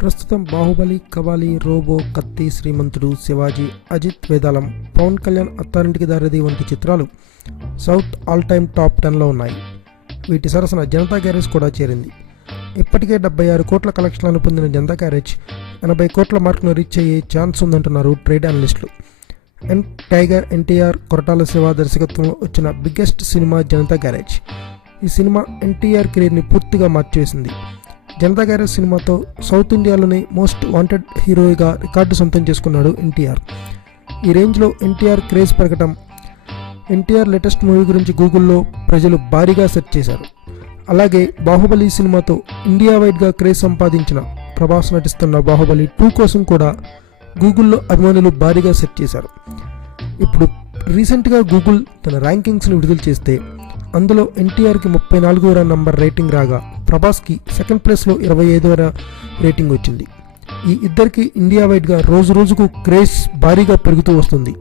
ప్రస్తుతం బాహుబలి, కబాలి, రోబో, కత్తి, శ్రీమంతుడు, శివాజీ, అజిత్, వేదాళం, పవన్ కళ్యాణ్, అత్తారింటికి దారిది వంటి చిత్రాలు సౌత్ ఆల్ టైమ్ టాప్ 10లో ఉన్నాయి. వీటి సరసన జనతా గ్యారేజ్ కూడా చేరింది. ఇప్పటికే 76 కోట్ల కలెక్షన్లను పొందిన జనతా గ్యారేజ్ 80 కోట్ల మార్కును రీచ్ అయ్యే ఛాన్స్ ఉందంటున్నారు ట్రేడ్ అనలిస్టులు. టైగర్ ఎన్టీఆర్, కొరటాల శివ దర్శకత్వంలో వచ్చిన బిగ్గెస్ట్ సినిమా జనతా గ్యారేజ్. ఈ సినిమా ఎన్టీఆర్ కెరీర్ని పూర్తిగా మార్చివేసింది. జనతా గ్యారేజ్ సినిమాతో సౌత్ ఇండియాలోని మోస్ట్ వాంటెడ్ హీరోగా రికార్డు సొంతం చేసుకున్నాడు ఎన్టీఆర్. ఈ రేంజ్లో ఎన్టీఆర్ క్రేజ్ పెరగటం, ఎన్టీఆర్ లేటెస్ట్ మూవీ గురించి గూగుల్లో ప్రజలు భారీగా సెర్చ్ చేశారు. అలాగే బాహుబలి సినిమాతో ఇండియా వైడ్గా క్రేజ్ సంపాదించిన ప్రభాస్ నటిస్తున్న బాహుబలి 2 కోసం కూడా గూగుల్లో అభిమానులు భారీగా సెర్చ్ చేశారు. ఇప్పుడు రీసెంట్గా గూగుల్ తన ర్యాంకింగ్స్ని విడుదల చేస్తే అందులో ఎన్టీఆర్కి 34వ నంబర్ రేటింగ్ రాగా ప్రభాస్కి సెకండ్ ప్లేస్లో 25వ రేటింగ్ వచ్చింది. ఈ ఇద్దరికి ఇండియా వైడ్గా రోజు రోజుకు క్రేజ్ భారీగా పెరుగుతూ వస్తుంది.